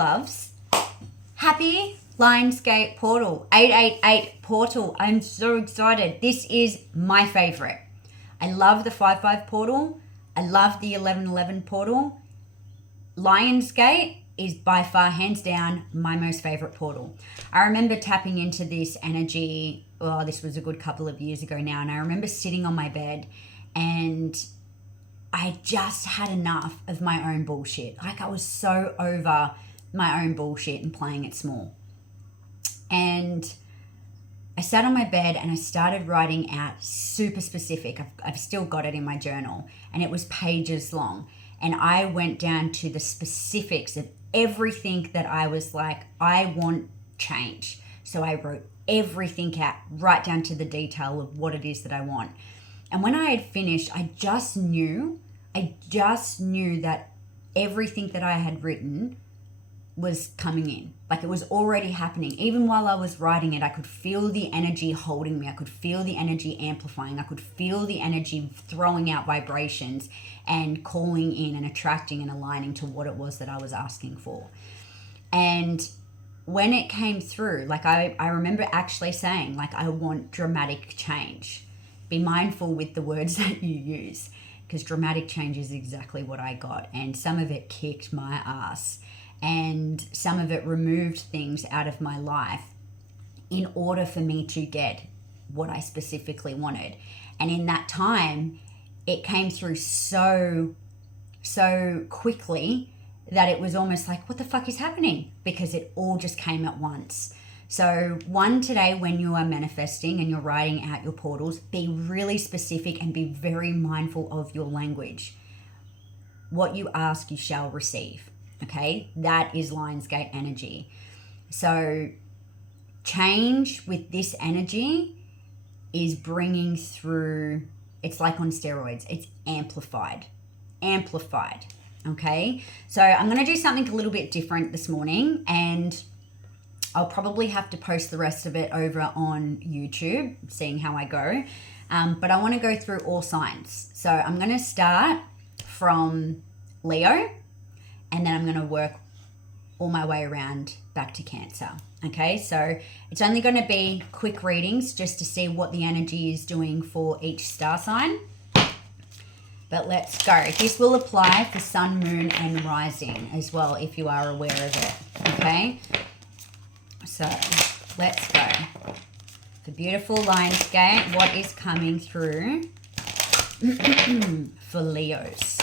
loves. Happy Lionsgate portal, 888 portal. I'm so excited. This is my favorite. I love the 55 portal. I love the 1111 portal. Lionsgate is by far, hands down, my most favorite portal. I remember tapping into this energy, well, this was a good couple of years ago now, and I remember sitting on my bed and I just had enough of my own bullshit. Like, I was so over my own bullshit and playing it small. And I sat on my bed and I started writing out super specific. I've still got it in my journal, and it was pages long. And I went down to the specifics of everything that I was like, I want change. So I wrote everything out, right down to the detail of what it is that I want. And when I had finished, I just knew that everything that I had written was coming in. Like, it was already happening. Even while I was writing it, I could feel the energy holding me. I could feel the energy amplifying. I could feel the energy throwing out vibrations and calling in and attracting and aligning to what it was that I was asking for. And when it came through, like, I remember actually saying, like, I want dramatic change. Be mindful with the words that you use, because dramatic change is exactly what I got. And some of it kicked my ass. And some of it removed things out of my life in order for me to get what I specifically wanted. And in that time, it came through so quickly that it was almost like, what the fuck is happening? Because it all just came at once. So today, when you are manifesting and you're writing out your portals, be really specific and be very mindful of your language. What you ask, you shall receive. Okay, that is Lionsgate energy. So change with this energy is bringing through, it's like on steroids, it's amplified. Okay, so I'm going to do something a little bit different this morning, and I'll probably have to post the rest of it over on YouTube, seeing how I go. But I want to go through all signs. So I'm going to start from Leo, and then I'm going to work all my way around back to Cancer. Okay, so it's only going to be quick readings just to see what the energy is doing for each star sign. But let's go. This will apply for Sun, Moon, and Rising as well, if you are aware of it. Okay, so let's go. The beautiful Lionsgate, what is coming through for Leos?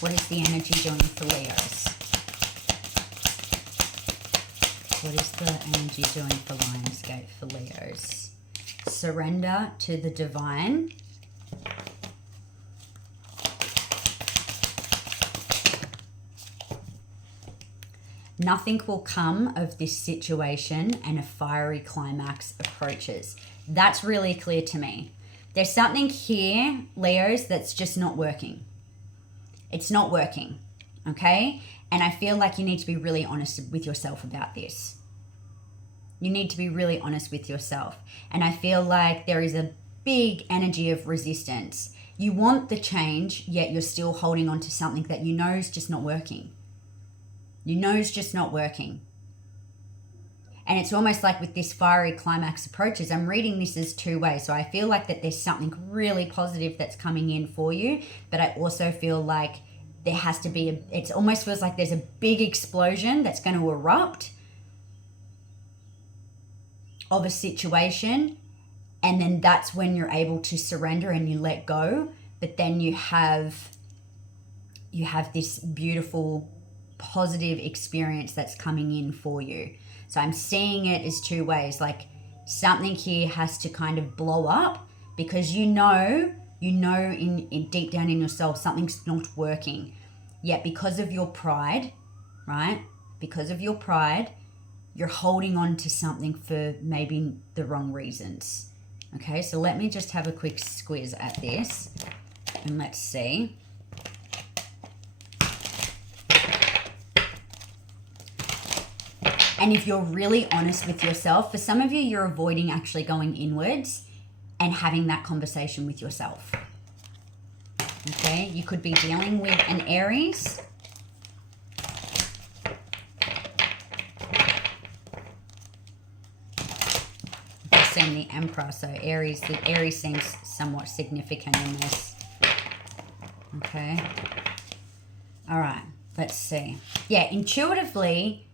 What is the energy doing for Leos? What is the energy doing for Lionsgate for Leos? Surrender to the divine. Nothing will come of this situation, and a fiery climax approaches. That's really clear to me. There's something here, Leos, that's just not working. It's not working, okay? And I feel like you need to be really honest with yourself about this. You need to be really honest with yourself. And I feel like there is a big energy of resistance. You want the change, yet you're still holding on to something that you know is just not working. You know is just not working. And it's almost like with this fiery climax approaches, I'm reading this as two ways. So I feel like that there's something really positive that's coming in for you, but I also feel like there has to be, it almost feels like there's a big explosion that's going to erupt of a situation. And then that's when you're able to surrender and you let go. But then you have this beautiful, positive experience that's coming in for you. So I'm seeing it as two ways, like something here has to kind of blow up because you know in deep down in yourself, something's not working. Yet because of your pride, right? Because of your pride, you're holding on to something for maybe the wrong reasons. Okay, so let me just have a quick squeeze at this and let's see. And if you're really honest with yourself, for some of you, you're avoiding actually going inwards and having that conversation with yourself. Okay, you could be dealing with an Aries. and the Emperor. So Aries seems somewhat significant in this. Okay. All right. Let's see. Yeah, intuitively,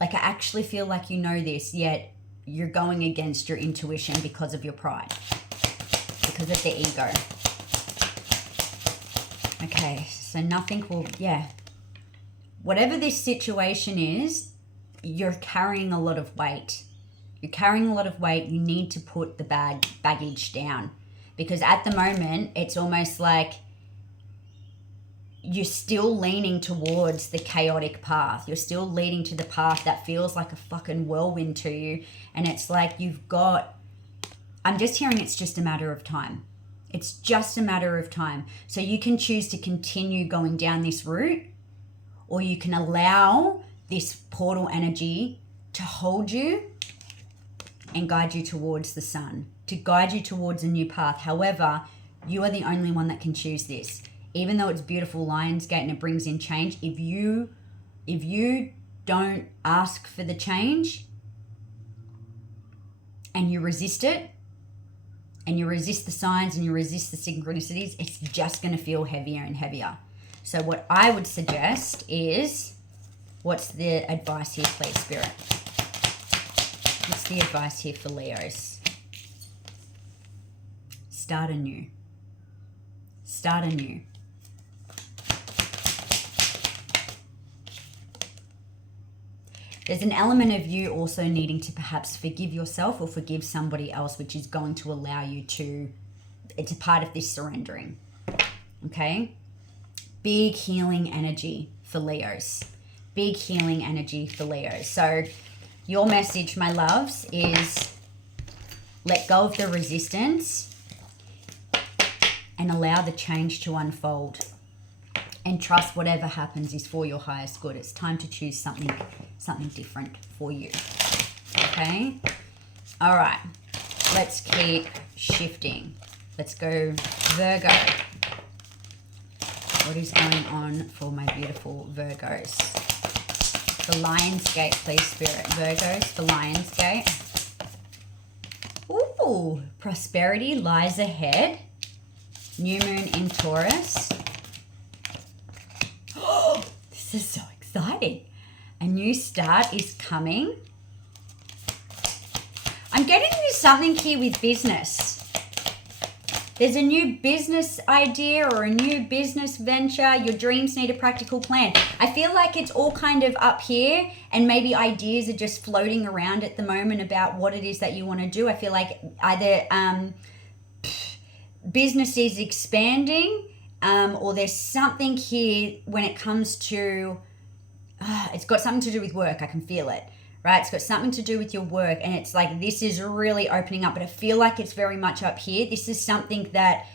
like I actually feel like you know this, yet you're going against your intuition because of your pride. Because of the ego. Okay, so nothing will, yeah. Whatever this situation is, you're carrying a lot of weight. You're carrying a lot of weight. You need to put the baggage down. Because at the moment, it's almost like you're still leaning towards the chaotic path. You're still leading to the path that feels like a fucking whirlwind to you. And it's like you've got, I'm just hearing it's just a matter of time. It's just a matter of time. So you can choose to continue going down this route, or you can allow this portal energy to hold you and guide you towards the sun, to guide you towards a new path. However, you are the only one that can choose this. Even though it's beautiful Lionsgate and it brings in change, if you don't ask for the change and you resist it, and you resist the signs and you resist the synchronicities, it's just going to feel heavier and heavier. So what I would suggest is, what's the advice here, please, Spirit? What's the advice here for Leos? Start anew. Start anew. There's an element of you also needing to perhaps forgive yourself or forgive somebody else, which is going to allow you to, it's a part of this surrendering. Okay? Big healing energy for Leos. Big healing energy for Leos. So your message, my loves, is let go of the resistance and allow the change to unfold. And trust whatever happens is for your highest good. It's time to choose something different for you. Okay? All right. Let's keep shifting. Let's go Virgo. What is going on for my beautiful Virgos? For Lionsgate, please, Spirit. Virgos for Lionsgate. Ooh, prosperity lies ahead. New moon in Taurus. This is so exciting. A new start is coming. I'm getting into something here with business. There's a new business idea or a new business venture. Your dreams need a practical plan. I feel like it's all kind of up here, and maybe ideas are just floating around at the moment about what it is that you want to do. I feel like either business is expanding, or there's something here when it comes to, it's got something to do with work. I can feel it, right? It's got something to do with your work, and it's like this is really opening up, but I feel like it's very much up here. This is something that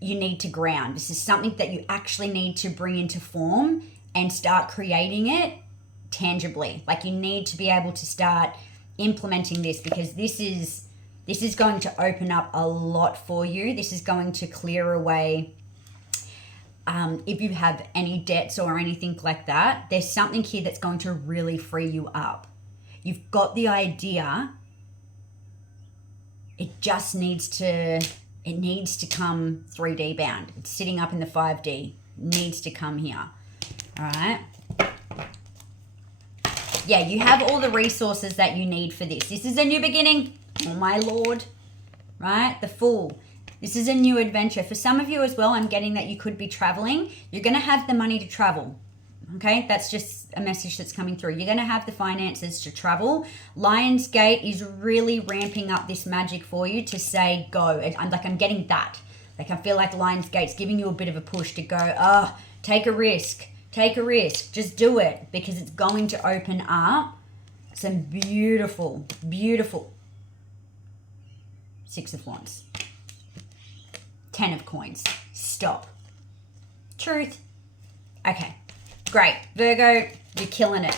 you need to ground. This is something that you actually need to bring into form and start creating it tangibly. Like you need to be able to start implementing this, because this is going to open up a lot for you. This is going to clear away if you have any debts or anything like that. There's something here that's going to really free you up. You've got the idea. It just needs to come 3D bound. It's sitting up in the 5D. Needs to come here. All right. Yeah, you have all the resources that you need for this. This is a new beginning. Oh my Lord. Right? The Fool. This is a new adventure. For some of you as well, I'm getting that you could be traveling. You're going to have the money to travel. Okay? That's just a message that's coming through. You're going to have the finances to travel. Lionsgate is really ramping up this magic for you to say go. I'm getting that. Like I feel like Lionsgate's giving you a bit of a push to go, take a risk. Take a risk. Just do it, because it's going to open up some beautiful, beautiful Six of Wands. 10 of Coins. Stop. Truth. Okay. Great. Virgo, you're killing it.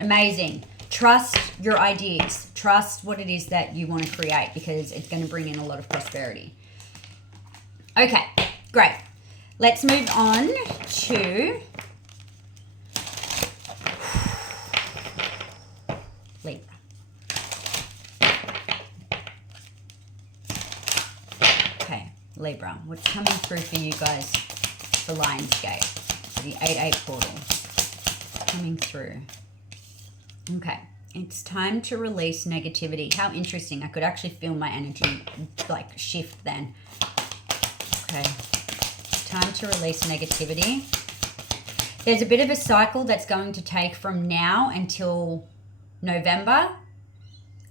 Amazing. Trust your ideas. Trust what it is that you want to create, because it's going to bring in a lot of prosperity. Okay. Great. Let's move on to Libra. Libra. What's coming through for you guys for Lionsgate? The 8-8 portal. Coming through. Okay. It's time to release negativity. How interesting. I could actually feel my energy like shift then. Okay. Time to release negativity. There's a bit of a cycle that's going to take from now until November.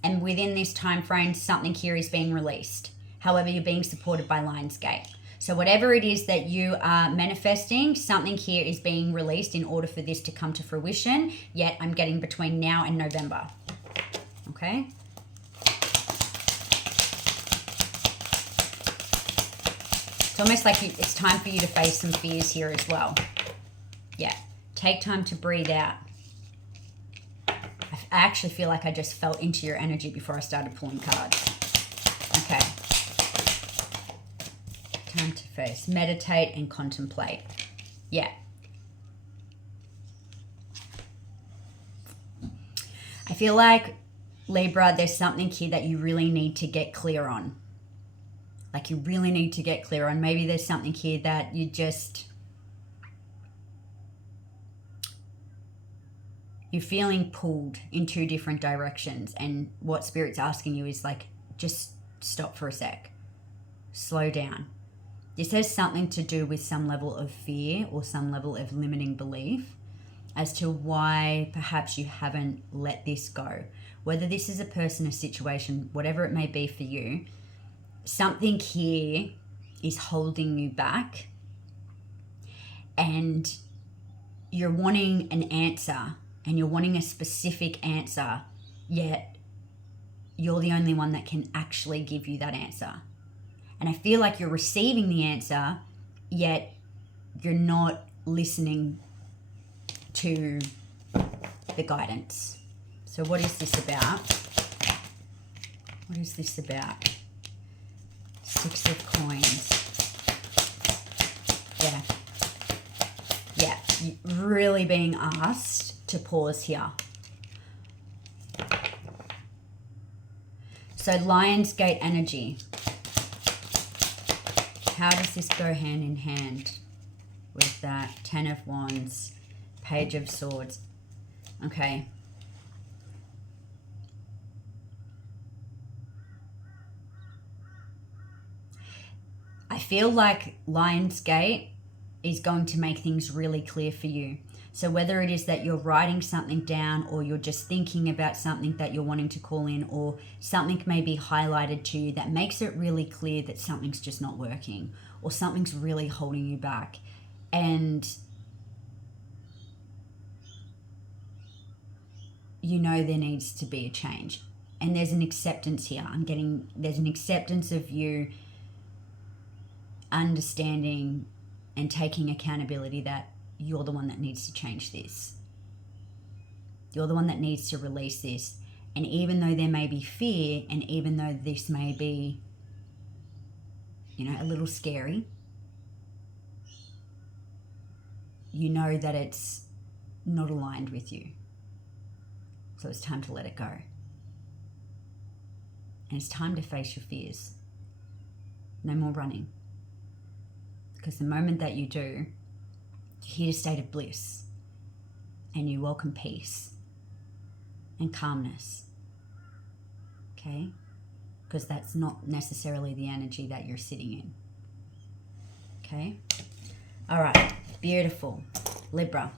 And within this time frame, something here is being released. However, you're being supported by Lionsgate. So whatever it is that you are manifesting, something here is being released in order for this to come to fruition. Yet I'm getting between now and November. Okay? It's almost like it's time for you to face some fears here as well. Yeah. Take time to breathe out. I actually feel like I just fell into your energy before I started pulling cards. Okay. Time to face. Meditate and contemplate. Yeah. I feel like, Libra, there's something here that you really need to get clear on. Like you really need to get clear on. Maybe there's something here that you just... You're feeling pulled in two different directions. And what Spirit's asking you is like, just stop for a sec. Slow down. This has something to do with some level of fear or some level of limiting belief as to why perhaps you haven't let this go. Whether this is a person, a situation, whatever it may be for you, something here is holding you back and you're wanting an answer and you're wanting a specific answer, yet you're the only one that can actually give you that answer. And I feel like you're receiving the answer, yet you're not listening to the guidance. So what is this about? What is this about? 6 of coins. Yeah. Yeah. You're really being asked to pause here. So Lionsgate energy. How does this go hand in hand with that 10 of Wands, Page of Swords? Okay. I feel like Lionsgate is going to make things really clear for you. So whether it is that you're writing something down or you're just thinking about something that you're wanting to call in, or something may be highlighted to you that makes it really clear that something's just not working or something's really holding you back. And you know there needs to be a change. And there's an acceptance here. There's an acceptance of you understanding and taking accountability that you're the one that needs to change this. You're the one that needs to release this. And even though there may be fear, and even though this may be, you know, a little scary, you know that it's not aligned with you. So it's time to let it go. And it's time to face your fears. No more running. Because the moment that you do, you hit a state of bliss and you welcome peace and calmness. Okay? Because that's not necessarily the energy that you're sitting in. Okay? All right. Beautiful. Libra.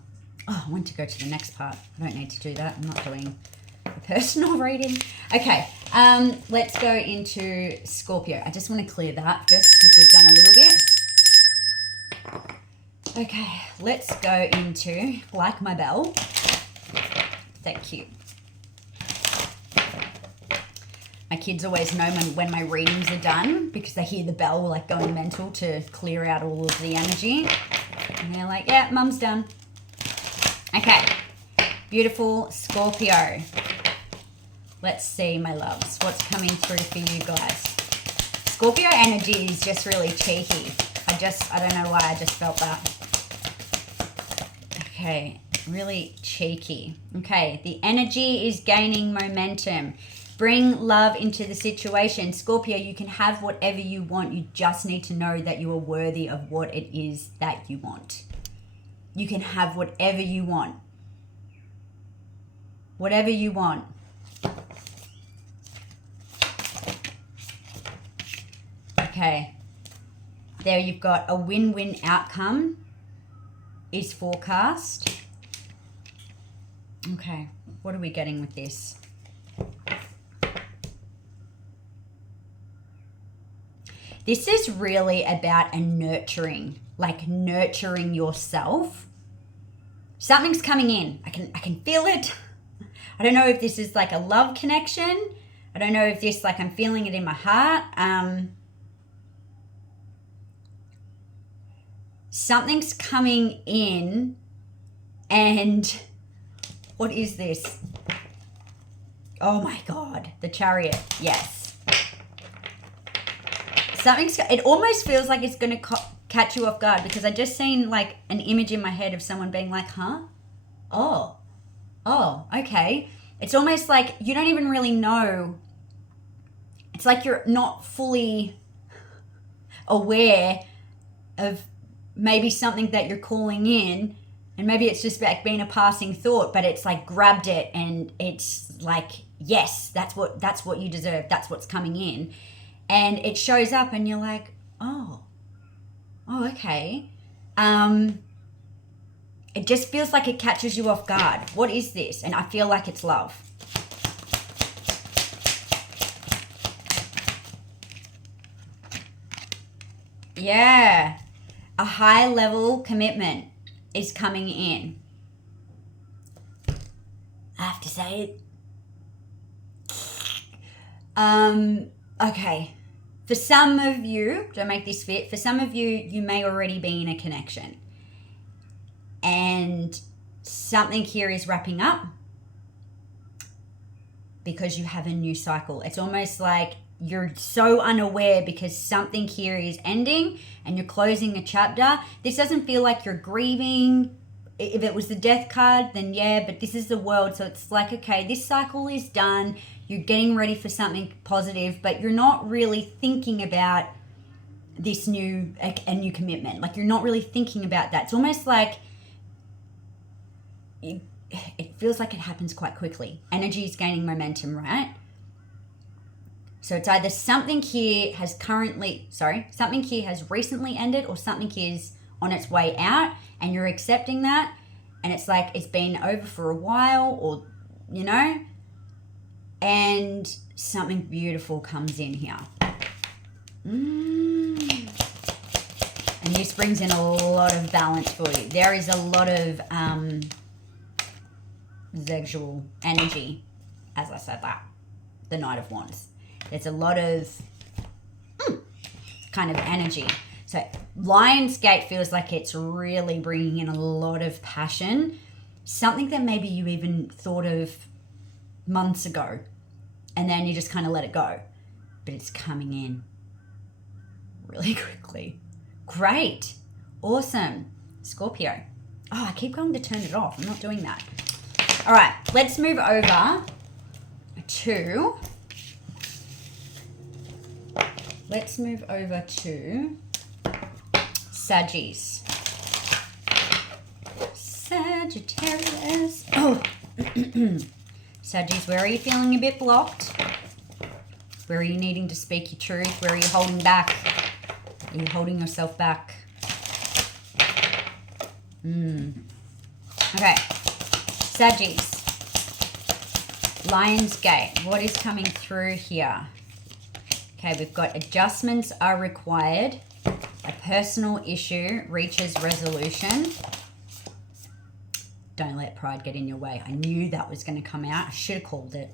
Oh, I want to go to the next part. I don't need to do that. I'm not doing a personal reading. Okay. Let's go into Scorpio. I just want to clear that just because we've done a little bit. Okay, let's go into Like My Bell. Thank you. My kids always know when my readings are done because they hear the bell like going mental to clear out all of the energy. And they're like, yeah, mum's done. Okay, beautiful Scorpio. Let's see, my loves, what's coming through for you guys. Scorpio energy is just really cheeky. I don't know why, I just felt that. Okay, really cheeky. Okay, the energy is gaining momentum. Bring love into the situation. Scorpio, you can have whatever you want. You just need to know that you are worthy of what it is that you want. You can have whatever you want. Whatever you want. Okay. There you've got a win-win outcome is forecast. Okay. What are we getting with this? This is really about a nurturing, like nurturing yourself. Something's coming in. I can feel it. I don't know if this is like a love connection. I don't know if this, like, I'm feeling it in my heart. Something's coming in, and what is this? Oh my God, the Chariot. Yes. It almost feels like it's going to catch you off guard, because I just seen like an image in my head of someone being like, huh? Oh, okay. It's almost like you don't even really know. It's like you're not fully aware of maybe something that you're calling in, and maybe it's just like being a passing thought, but it's like grabbed it and it's like, yes, that's what you deserve. That's what's coming in. And it shows up and you're like, oh, okay. It just feels like it catches you off guard. What is this? And I feel like it's love. Yeah. A high level commitment is coming in. I have to say it. Okay. For some of you, don't make this fit. For some of you, you may already be in a connection. And something here is wrapping up because you have a new cycle. It's almost like you're so unaware because something here is ending and you're closing a chapter. This doesn't feel like you're grieving. If it was the death card, then yeah, but this is the world. So it's like, okay, this cycle is done. You're getting ready for something positive, but you're not really thinking about this new commitment. Like, you're not really thinking about that. It's almost like it feels like it happens quite quickly. Energy is gaining momentum, right? So it's either something here has recently ended, or something is on its way out and you're accepting that. And it's like, it's been over for a while, or, you know, and something beautiful comes in here. And this brings in a lot of balance for you. There is a lot of sexual energy, as I said that. The Knight of Wands. There's a lot of kind of energy. So Lionsgate feels like it's really bringing in a lot of passion. Something that maybe you even thought of months ago, and then you just kind of let it go. But it's coming in really quickly. Great. Awesome. Scorpio. Oh, I keep going to turn it off. I'm not doing that. All right, let's move over to... Saggies. Sagittarius. Oh. Saggies, where are you feeling a bit blocked? Where are you needing to speak your truth? Where are you holding back? Are you holding yourself back? Okay. Saggies. Lionsgate. What is coming through here? Okay, we've got adjustments are required. A personal issue reaches resolution. Don't let pride get in your way. I knew that was going to come out. I should have called it.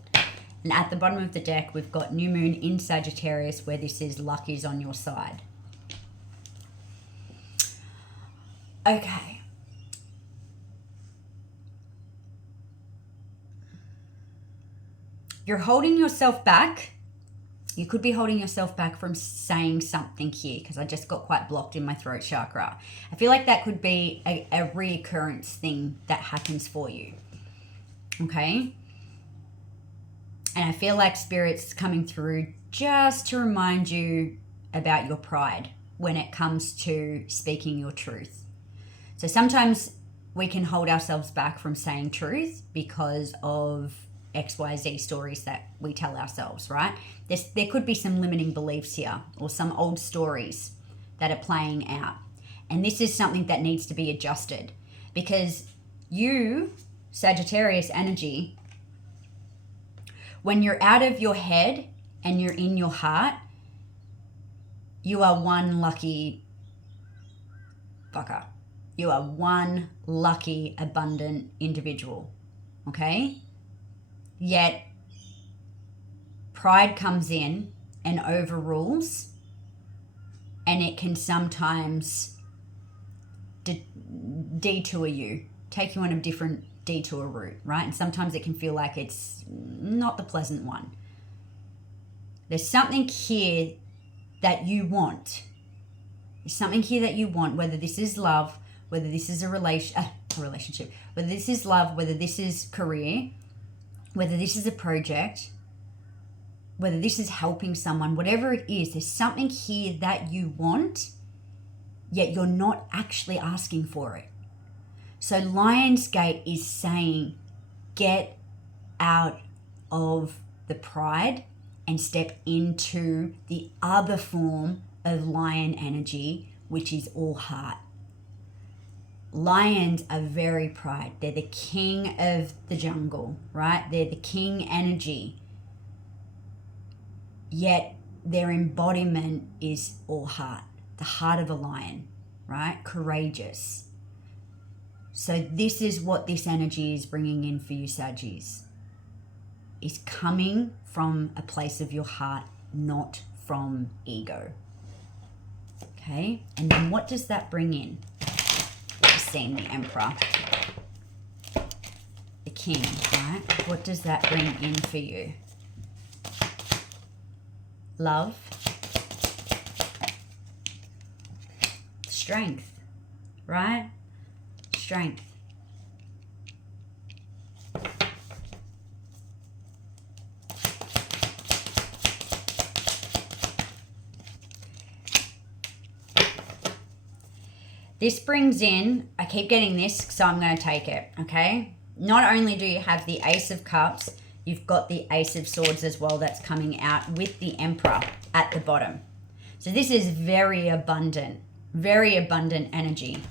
And at the bottom of the deck, we've got new moon in Sagittarius, where this is luck is on your side. Okay. You're holding yourself back. You could be holding yourself back from saying something here, because I just got quite blocked in my throat chakra. I feel like that could be a reoccurrence thing that happens for you. Okay? And I feel like Spirit's coming through just to remind you about your pride when it comes to speaking your truth. So sometimes we can hold ourselves back from saying truth because of XYZ stories that we tell ourselves, right? There could be some limiting beliefs here or some old stories that are playing out. And this is something that needs to be adjusted because you, Sagittarius energy, when you're out of your head and you're in your heart, you are one lucky fucker. You are one lucky, abundant individual, okay? Yet, pride comes in and overrules, and it can sometimes detour you, take you on a different detour route, right? And sometimes it can feel like it's not the pleasant one. There's something here that you want. There's something here that you want, whether this is love, whether this is a relationship, whether this is love, whether this is career, whether this is a project, whether this is helping someone, whatever it is, there's something here that you want, yet you're not actually asking for it. So Lionsgate is saying, get out of the pride and step into the other form of lion energy, which is all heart. Lions are very pride. They're the king of the jungle, right? They're the king energy. Yet their embodiment is all heart, the heart of a lion, right? Courageous. So this is what this energy is bringing in for you, Saggies. Is coming from a place of your heart, not from ego. Okay? And then what does that bring in? We've seen the Emperor. The King, right? What does that bring in for you? Love. Strength, right? Strength. This brings in, I keep getting this, so I'm going to take it, okay? Not only do you have the Ace of Cups, you've got the Ace of Swords as well that's coming out with the Emperor at the bottom. So this is very abundant energy.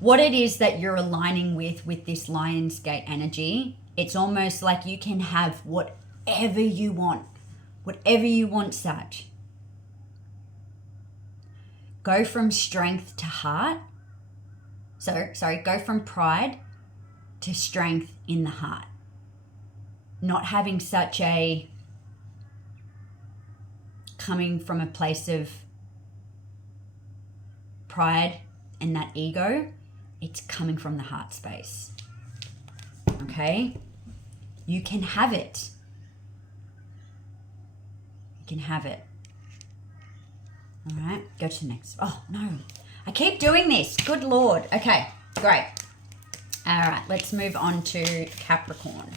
What it is that you're aligning with this Lionsgate energy, it's almost like you can have whatever you want. Whatever you want, Sag. Go from strength to heart. Go from pride to strength in the heart. Not having such a coming from a place of pride and that ego, it's coming from the heart space. Okay? You can have it. You can have it. All right, go to the next. Oh, no. I keep doing this. Good Lord. Okay, great. All right, let's move on to Capricorn.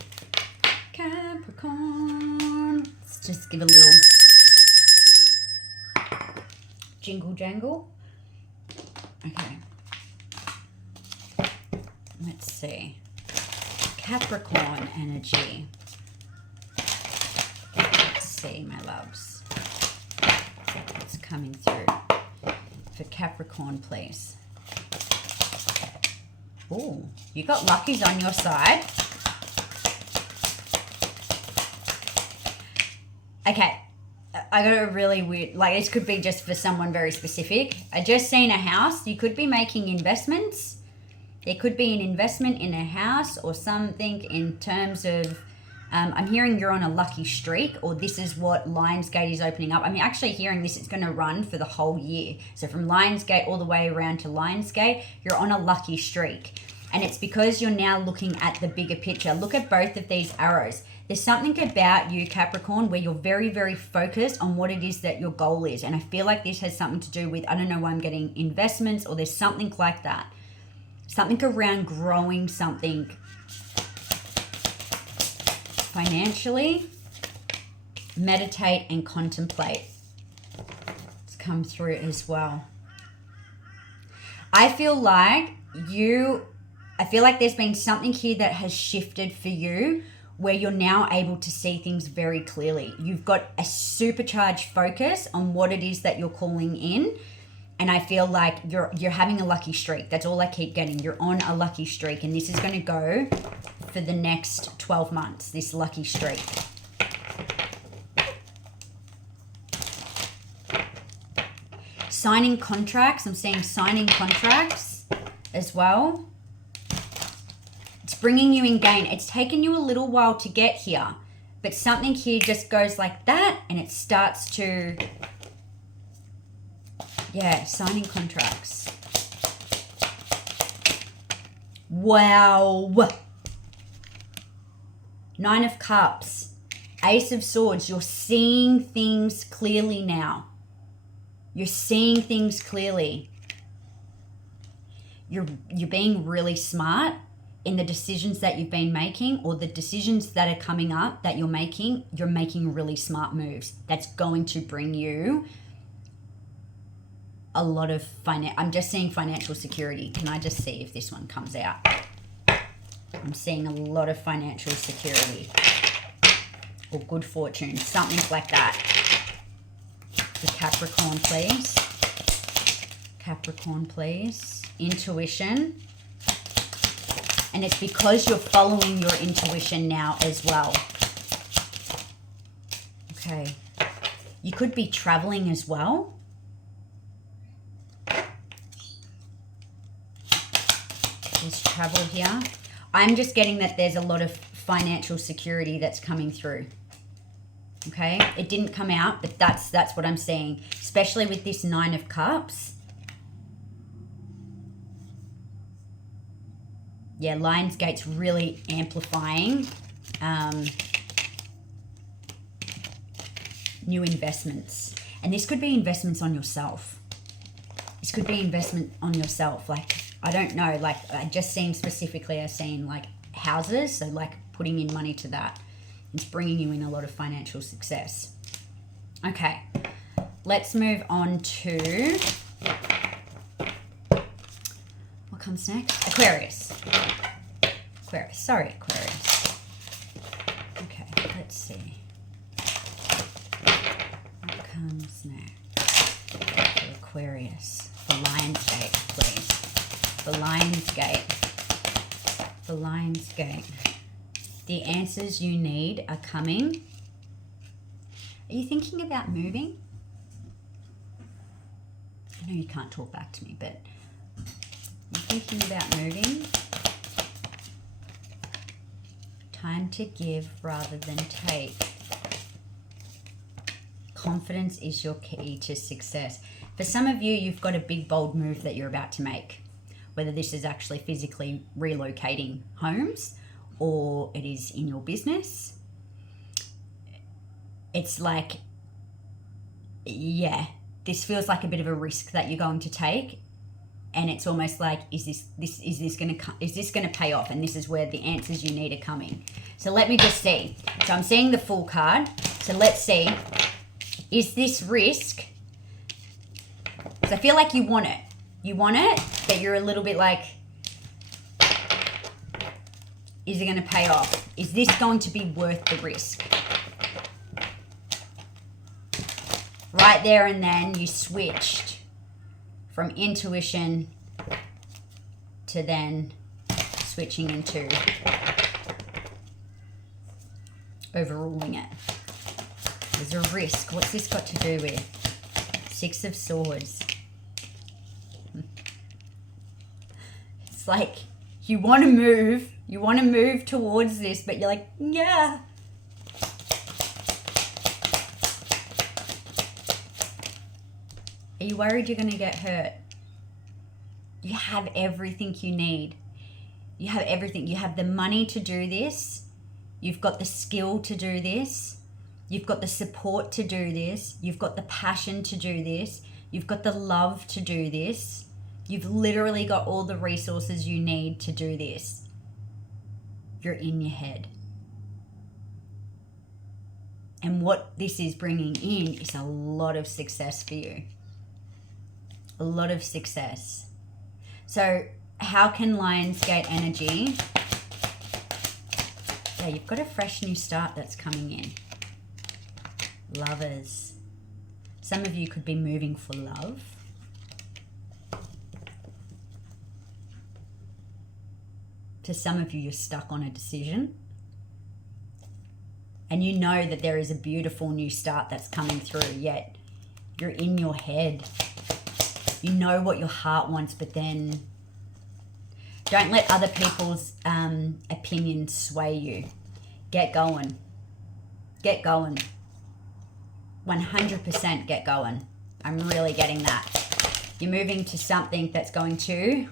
Capricorn. Let's just give a little jingle jangle. Okay. Let's see. Capricorn energy. Let's see, my loves. What's coming through for Capricorn, please? Oh, you got luckies on your side. Okay, I got a really weird, like this could be just for someone very specific. I just seen a house. You could be making investments. There could be an investment in a house or something in terms of, I'm hearing you're on a lucky streak, or this is what Lionsgate is opening up. I'm actually hearing this, it's going to run for the whole year. So from Lionsgate all the way around to Lionsgate, you're on a lucky streak. And it's because you're now looking at the bigger picture. Look at both of these arrows. There's something about you, Capricorn, where you're very, very focused on what it is that your goal is. And I feel like this has something to do with, I don't know why I'm getting investments, or there's something like that. Something around growing something financially, meditate and contemplate. It's come through as well. I feel like there's been something here that has shifted for you where you're now able to see things very clearly. You've got a supercharged focus on what it is that you're calling in. And I feel like you're having a lucky streak. That's all I keep getting. You're on a lucky streak. And this is going to go for the next 12 months, this lucky streak. Signing contracts. I'm seeing signing contracts as well. It's bringing you in gain. It's taken you a little while to get here. But something here just goes like that. And it starts to... yeah, signing contracts. Wow. 9 of Cups. Ace of Swords. You're seeing things clearly now. You're seeing things clearly. You're being really smart in the decisions that you've been making, or the decisions that are coming up that you're making really smart moves. That's going to bring you a lot of I'm just seeing financial security. Can I just see if this one comes out? I'm seeing a lot of financial security or good fortune, something like that. The Capricorn, please. Capricorn, please. Intuition. And it's because you're following your intuition now as well. Okay. You could be traveling as well. There's travel here. I'm just getting that there's a lot of financial security that's coming through. Okay, it didn't come out, but that's what I'm seeing, especially with this 9 of Cups. Yeah, Lionsgate's really amplifying new investments. And this could be investments on yourself. This could be investment on yourself. Like, I don't know, like I just seen specifically, I seen like houses. So like putting in money to that. It's bringing you in a lot of financial success. Okay, let's move on to, what comes next? Aquarius. Aquarius, sorry, Aquarius. Okay, let's see. What comes next? For Aquarius. For Lionsgate, please. For Lionsgate. For Lionsgate. The answers you need are coming. Are you thinking about moving? I know you can't talk back to me, but you're thinking about moving. Time to give rather than take. Confidence is your key to success. For some of you, you've got a big, bold move that you're about to make. Whether this is actually physically relocating homes or it is in your business. It's like, yeah, this feels like a bit of a risk that you're going to take, and it's almost like, is this going to pay off? And this is where the answers you need are coming. So let me just see. So I'm seeing the Fool card. So let's see, is this risk? Because I feel like you want it. You want it, but you're a little bit like, is it going to pay off? Is this going to be worth the risk? Right there and then you switched from intuition to then switching into overruling it. There's a risk. What's this got to do with? 6 of Swords. It's like you want to move. You want to move towards this, but you're like, yeah. Are you worried you're going to get hurt? You have everything you need. You have everything. You have the money to do this. You've got the skill to do this. You've got the support to do this. You've got the passion to do this. You've got the love to do this. You've literally got all the resources you need to do this. You're in your head. And what this is bringing in is a lot of success for you. A lot of success. So how can Lionsgate energy... Yeah, you've got a fresh new start that's coming in. Lovers. Some of you could be moving for love. To some of you, you're stuck on a decision. And you know that there is a beautiful new start that's coming through, yet you're in your head. You know what your heart wants, but then don't let other people's opinions sway you. Get going. Get going. 100% get going. I'm really getting that. You're moving to something that's going to...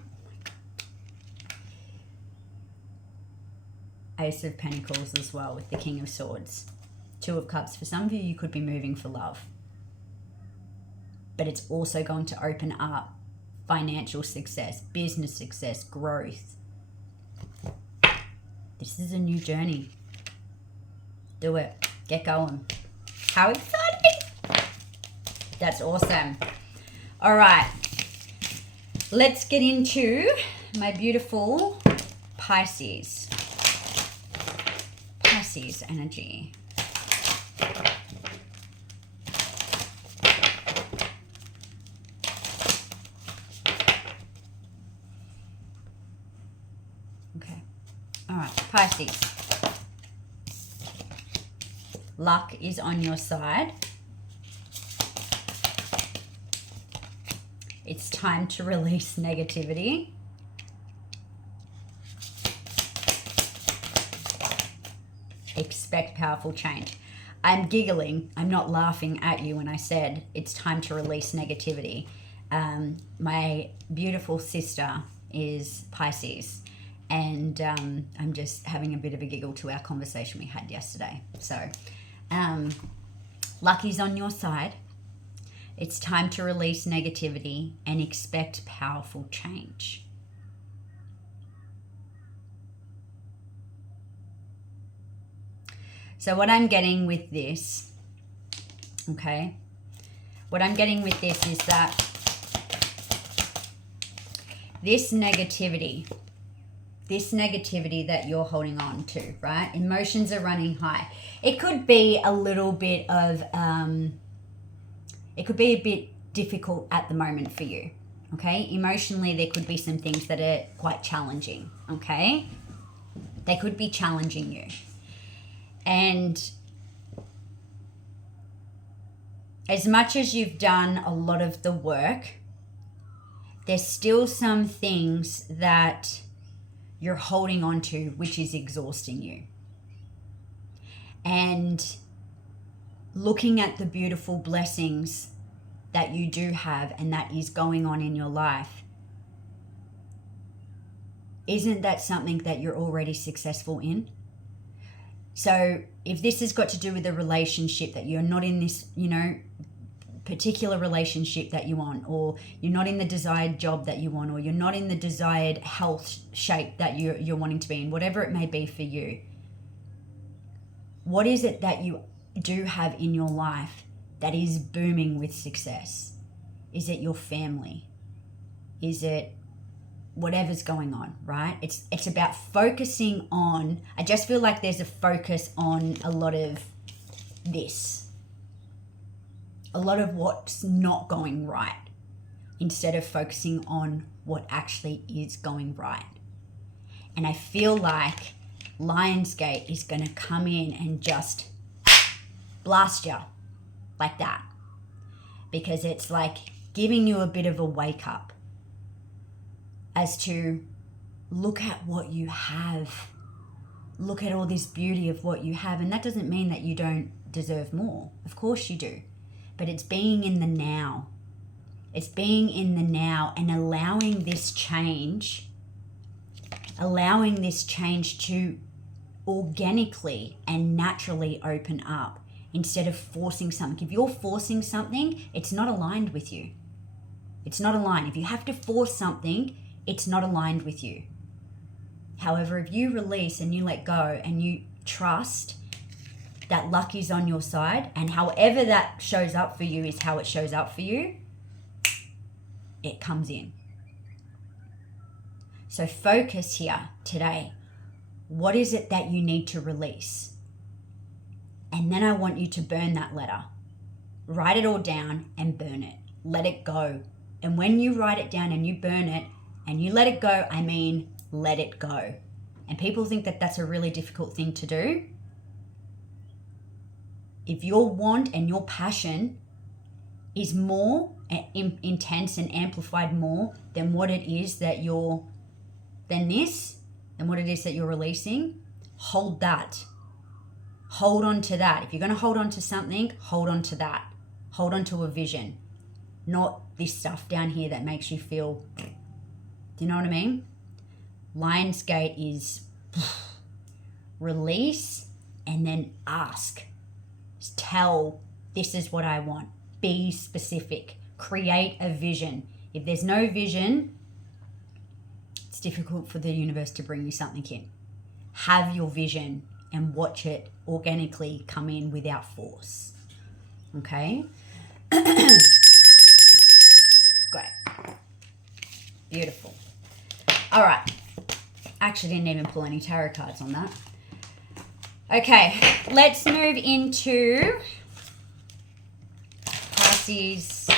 Ace of Pentacles as well with the King of Swords. Two of Cups. For some of you, you could be moving for love. But it's also going to open up financial success, business success, growth. This is a new journey. Do it. Get going. How exciting! That's awesome. All right. Let's get into my beautiful Pisces. Pisces energy. Okay. All right, Pisces. Luck is on your side. It's time to release negativity. Expect powerful change. I'm giggling. I'm not laughing at you when I said it's time to release negativity. My beautiful sister is Pisces, and I'm just having a bit of a giggle to our conversation we had yesterday. So, lucky's on your side. It's time to release negativity and expect powerful change. So what I'm getting with this, okay, what I'm getting with this is that this negativity that you're holding on to, right? Emotions are running high. It could be a little bit of, it could be a bit difficult at the moment for you, okay? Emotionally, there could be some things that are quite challenging, okay? They could be challenging you. And as much as you've done a lot of the work, there's still some things that you're holding on to, which is exhausting you. And looking at the beautiful blessings that you do have and that is going on in your life, isn't that something that you're already successful in? So if this has got to do with a relationship that you're not in this, particular relationship that you want, or you're not in the desired job that you want, or you're not in the desired health shape that you're wanting to be in, whatever it may be for you, what is it that you do have in your life that is booming with success? Is it your family? Is it whatever's going on, right? It's about focusing on, I just feel like there's a focus on a lot of this, a lot of what's not going right, instead of focusing on what actually is going right. And I feel like Lionsgate is going to come in and just blast you like that, because it's like giving you a bit of a wake up as to look at what you have, look at all this beauty of what you have. And that doesn't mean that you don't deserve more. Of course you do. But it's being in the now. It's being in the now and allowing this change to organically and naturally open up, instead of forcing something. If you're forcing something, it's not aligned with you. It's not aligned. If you have to force something, it's not aligned with you. However, if you release and you let go and you trust that luck is on your side, and however that shows up for you is how it shows up for you. It comes in. So focus here today. What is it that you need to release? And then I want you to burn that letter. Write it all down and burn it. Let it go. And when you write it down and you burn it and you let it go, I mean, let it go. And people think that that's a really difficult thing to do. If your want and your passion is more intense and amplified more than what it is that you're, than what it is that you're releasing, hold that. Hold on to that. If you're going to hold on to something, hold on to that. Hold on to a vision, not this stuff down here that makes you feel, do you know what I mean? Lionsgate is release and then ask. Tell, this is what I want. Be specific. Create a vision. If there's no vision, it's difficult for the universe to bring you something in. Have your vision and watch it organically come in without force. Okay? Great. Beautiful. All right. Actually didn't even pull any tarot cards on that. Okay, let's move into Pisces,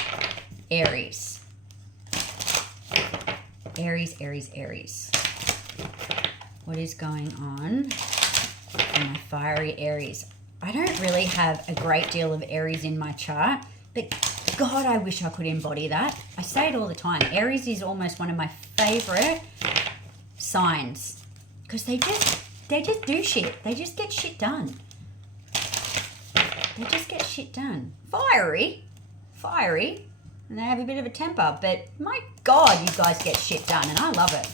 Aries. Aries. What is going on in my fiery Aries? I don't really have a great deal of Aries in my chart, but God, I wish I could embody that. I say it all the time. Aries is almost one of my favorite signs because they just do shit. They just get shit done. They just get shit done. Fiery, and they have a bit of a temper, but my God, you guys get shit done, and I love it.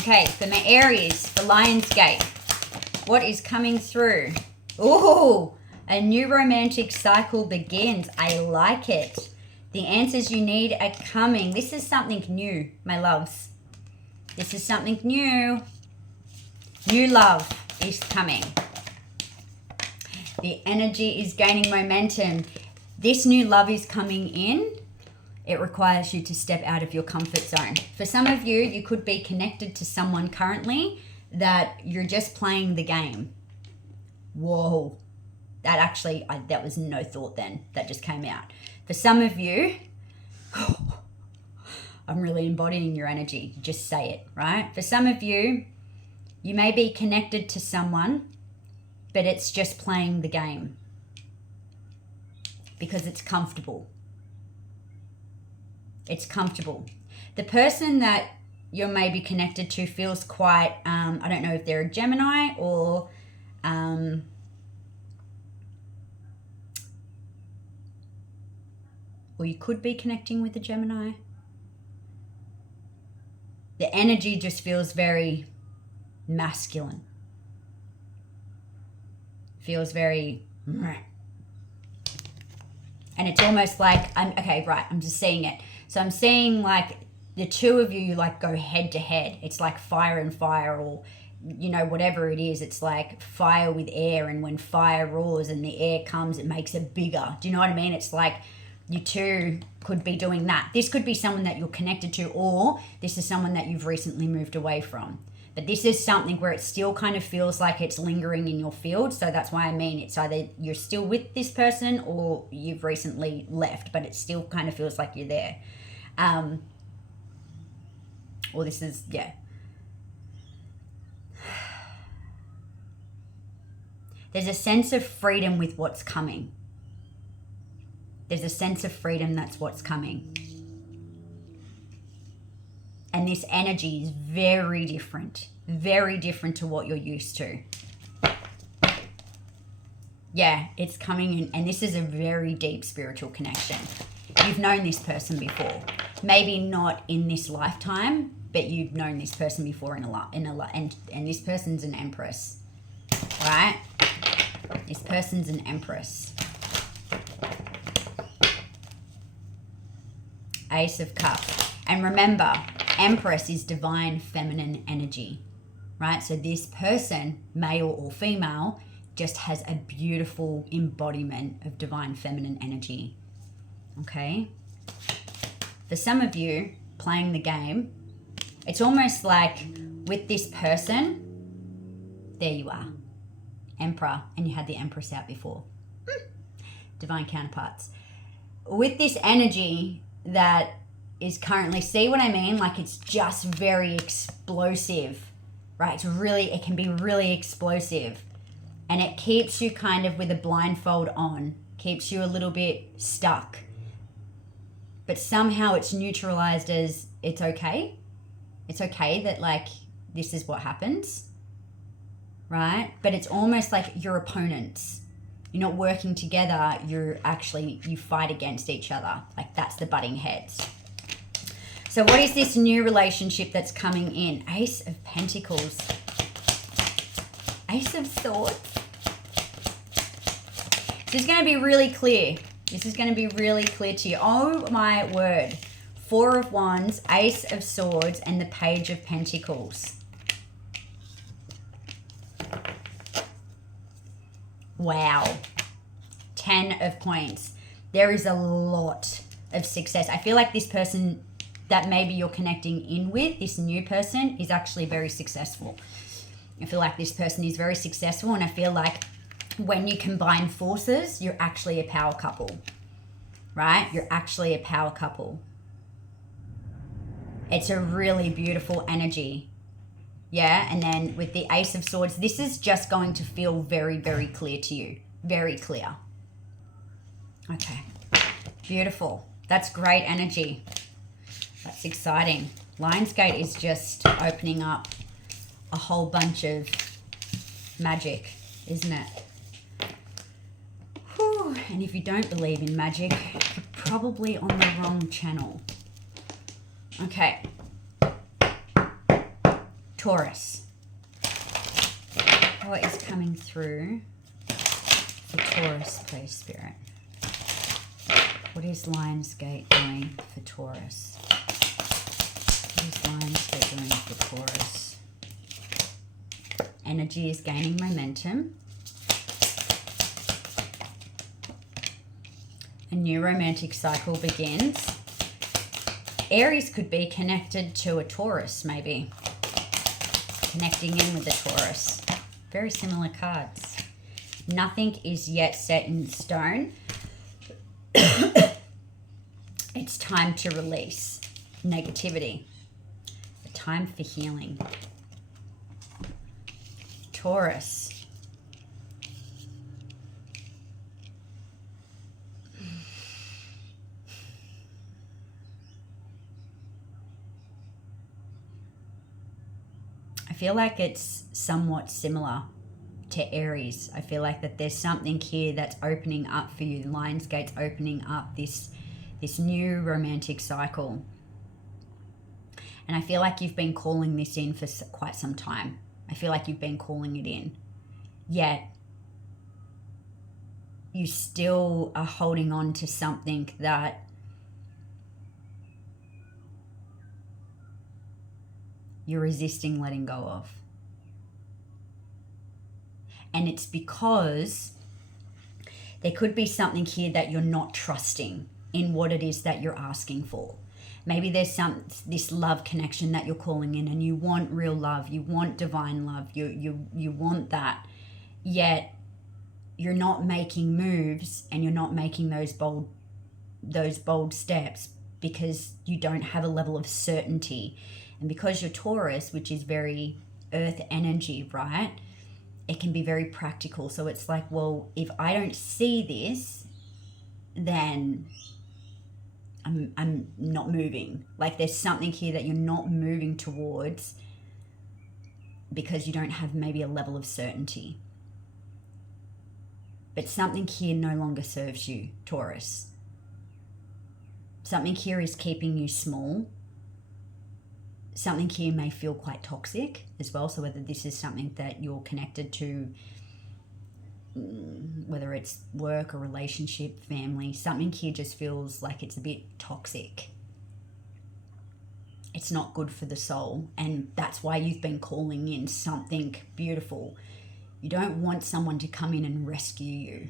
Okay, for my Aries, for Lionsgate, what is coming through? Ooh, a new romantic cycle begins. I like it. The answers you need are coming. This is something new, my loves. This is something new. New love is coming. The energy is gaining momentum. This new love is coming in. It requires you to step out of your comfort zone. For some of you, you could be connected to someone currently that you're just playing the game. Whoa. That was no thought then. That just came out. For some of you, I'm really embodying your energy. Just say it, right? For some of you, you may be connected to someone, but it's just playing the game because it's comfortable. It's comfortable. The person that you're maybe connected to feels quite, I don't know if they're a Gemini or you could be connecting with a Gemini. The energy just feels very masculine. Feels very, and it's almost like, I'm just seeing it. So I'm seeing like the two of you like go head to head. It's like fire and fire, or, you know, whatever it is. It's like fire with air, and when fire roars and the air comes, it makes it bigger. Do you know what I mean? It's like you two could be doing that. This could be someone that you're connected to, or this is someone that you've recently moved away from. But this is something where it still kind of feels like it's lingering in your field. So that's why I mean it's either you're still with this person or you've recently left, but it still kind of feels like you're there. Or this is, yeah. There's a sense of freedom with what's coming. There's a sense of freedom that's what's coming. And this energy is very different to what you're used to. Yeah, it's coming in, and this is a very deep spiritual connection. You've known this person before. Maybe not in this lifetime, but you've known this person before and this person's an empress, right? This person's an empress. Ace of Cups. And remember, Empress is divine feminine energy, right? So this person, male or female, just has a beautiful embodiment of divine feminine energy. Okay? For some of you playing the game, it's almost like with this person, there you are, Emperor, and you had the Empress out before. Divine counterparts. With this energy that is currently, see what I mean? Like it's just very explosive, right? It can be really explosive. And it keeps you kind of with a blindfold on, keeps you a little bit stuck. But somehow it's neutralized as it's okay. It's okay that like this is what happens, right? But it's almost like your opponents. You're not working together, you fight against each other. Like that's the butting heads. So what is this new relationship that's coming in? Ace of Pentacles. Ace of Swords. This is going to be really clear. This is going to be really clear to you. Oh my word. Four of Wands, Ace of Swords, and the Page of Pentacles. Wow. 10 of Coins. There is a lot of success. I feel like this person that maybe you're connecting in with, this new person, is actually very successful. I feel like this person is very successful, and I feel like when you combine forces, you're actually a power couple, right? You're actually a power couple. It's a really beautiful energy. Yeah, and then with the Ace of Swords, this is just going to feel very, very clear to you. Very clear. Okay, beautiful. That's great energy. That's exciting. Lionsgate is just opening up a whole bunch of magic, isn't it? Whew. And if you don't believe in magic, you're probably on the wrong channel. Okay. Taurus. What is coming through for Taurus, please, Spirit? What is Lionsgate doing for Taurus? What is Lionsgate doing for Taurus? Energy is gaining momentum. A new romantic cycle begins. Aries could be connected to a Taurus, maybe. Connecting in with the Taurus. Very similar cards. Nothing is yet set in stone. It's time to release negativity. A time for healing. Taurus. I feel like it's somewhat similar to Aries. I feel like that there's something here that's opening up for you. Lionsgate's opening up this new romantic cycle. And I feel like you've been calling this in for quite some time. I feel like you've been calling it in. Yet, you still are holding on to something that you're resisting letting go of. And it's because there could be something here that you're not trusting in what it is that you're asking for. Maybe there's this love connection that you're calling in, and you want real love, you want divine love, you want that, yet you're not making moves and you're not making those bold steps because you don't have a level of certainty. And because you're Taurus, which is very earth energy, right? It can be very practical. So it's like, well, if I don't see this, then I'm not moving. Like there's something here that you're not moving towards because you don't have maybe a level of certainty. But something here no longer serves you, Taurus. Something here is keeping you small. Something here may feel quite toxic as well. So whether this is something that you're connected to, whether it's work or relationship, family, something here just feels like it's a bit toxic. It's not good for the soul. And that's why you've been calling in something beautiful. You don't want someone to come in and rescue you,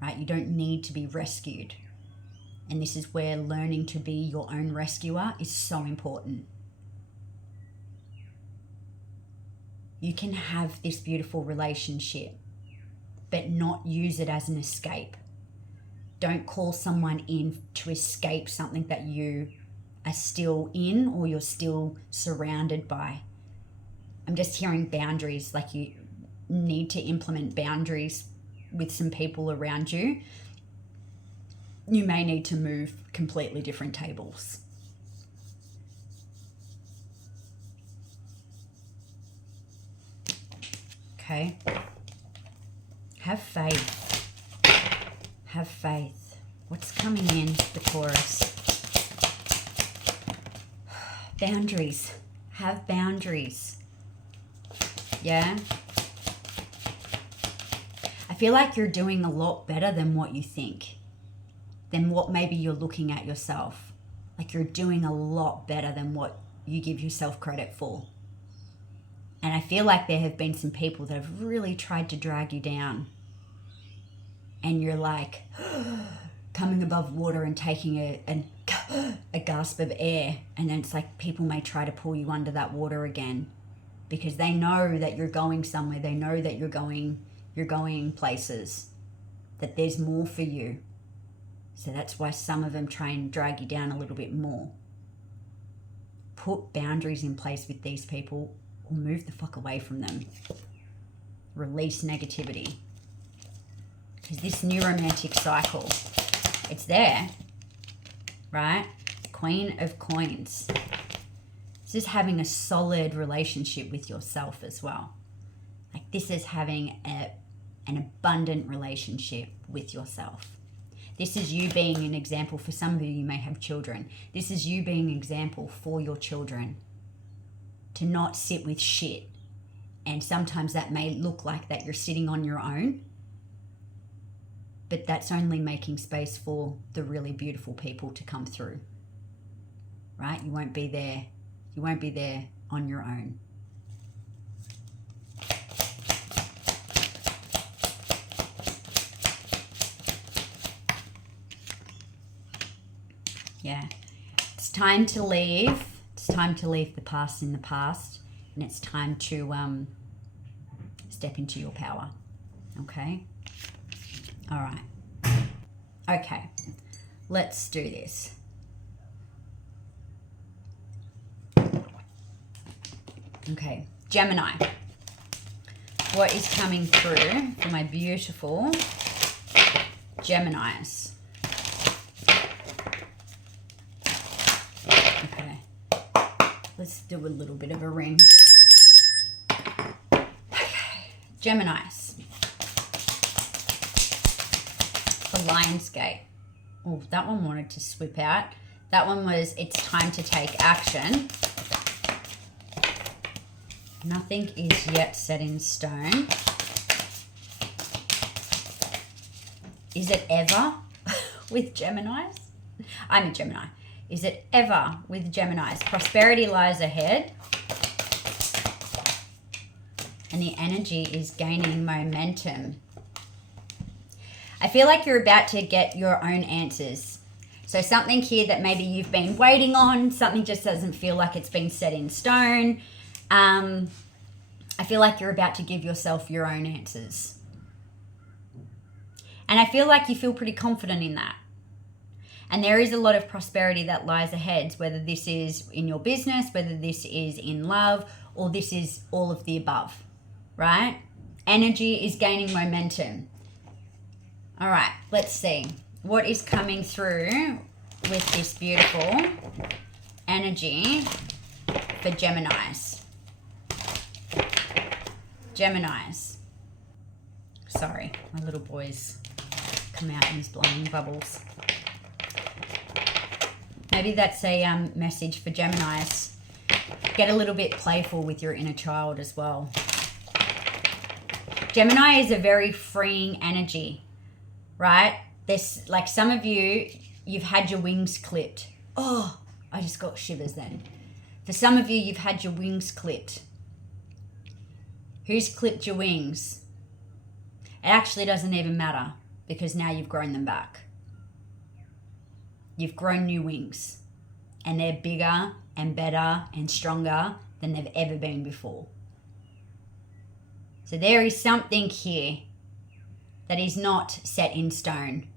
right? You don't need to be rescued. And this is where learning to be your own rescuer is so important. You can have this beautiful relationship, but not use it as an escape. Don't call someone in to escape something that you are still in or you're still surrounded by. I'm just hearing boundaries, like you need to implement boundaries with some people around you. You may need to move completely different tables. Okay. Have faith. Have faith. What's coming in for Taurus? Boundaries. Have boundaries. Yeah. I feel like you're doing a lot better than what you think, than what maybe you're looking at yourself. Like you're doing a lot better than what you give yourself credit for. And I feel like there have been some people that have really tried to drag you down. And you're like coming above water and taking a gasp of air. And then it's like people may try to pull you under that water again because they know that you're going somewhere. They know that you're going places, that there's more for you. So that's why some of them try and drag you down a little bit more. Put boundaries in place with these people or move the fuck away from them. Release negativity. Because this new romantic cycle, it's there, right? Queen of Coins. This is having a solid relationship with yourself as well. Like this is having an abundant relationship with yourself. This is you being an example. For some of you, you may have children. This is you being an example for your children. To not sit with shit. And sometimes that may look like that you're sitting on your own. But that's only making space for the really beautiful people to come through. Right? You won't be there. You won't be there on your own. Yeah. It's time to leave. It's time to leave the past in the past. And it's time to step into your power. Okay? All right. Okay. Let's do this. Okay. Gemini. What is coming through for my beautiful Geminis? Okay. Let's do a little bit of a ring. Okay. Geminis. For Lionsgate. Oh, that one wanted to swip out. That one was, it's time to take action. Nothing is yet set in stone. Is it ever with Geminis? I'm a Gemini. Is it ever with Geminis? Prosperity lies ahead. And the energy is gaining momentum. I feel like you're about to get your own answers. So something here that maybe you've been waiting on, something just doesn't feel like it's been set in stone. I feel like you're about to give yourself your own answers. And I feel like you feel pretty confident in that. And there is a lot of prosperity that lies ahead, whether this is in your business, whether this is in love, or this is all of the above, right? Energy is gaining momentum. All right, let's see. What is coming through with this beautiful energy for Geminis? Geminis. Sorry, my little boy's come out and he's blowing bubbles. Maybe that's a message for Geminis. Get a little bit playful with your inner child as well. Gemini is a very freeing energy, right? There's like some of you, you've had your wings clipped. Oh, I just got shivers then. For some of you, you've had your wings clipped. Who's clipped your wings? it actually doesn't even matter because now you've grown them back. You've grown new wings and they're bigger and better and stronger than they've ever been before. So there is something here that is not set in stone.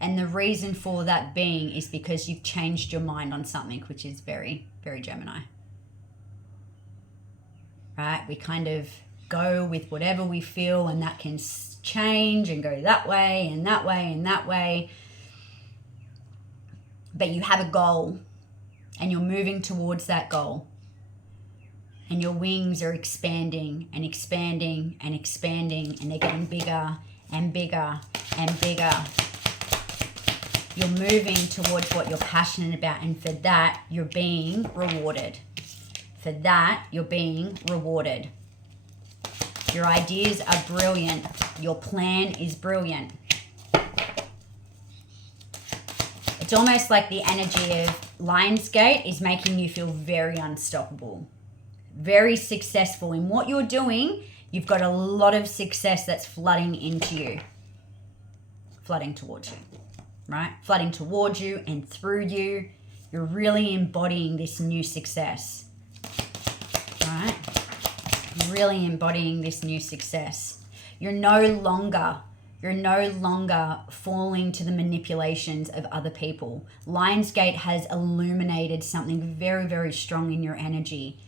And the reason for that being is because you've changed your mind on something, which is very, very Gemini. Right? We kind of go with whatever we feel, and that can change and go that way and that way and that way. But you have a goal and you're moving towards that goal. And your wings are expanding and expanding and expanding, and they're getting bigger and bigger and bigger. You're moving towards what you're passionate about, and for that, you're being rewarded. For that, you're being rewarded. Your ideas are brilliant. Your plan is brilliant. It's almost like the energy of Lionsgate is making you feel very unstoppable, very successful in what you're doing. You've got a lot of success that's flooding into you, flooding towards you. Right? Flooding towards you and through you. You're really embodying this new success. Right? You're really embodying this new success. You're no longer falling to the manipulations of other people. Lionsgate has illuminated something very, very strong in your energy.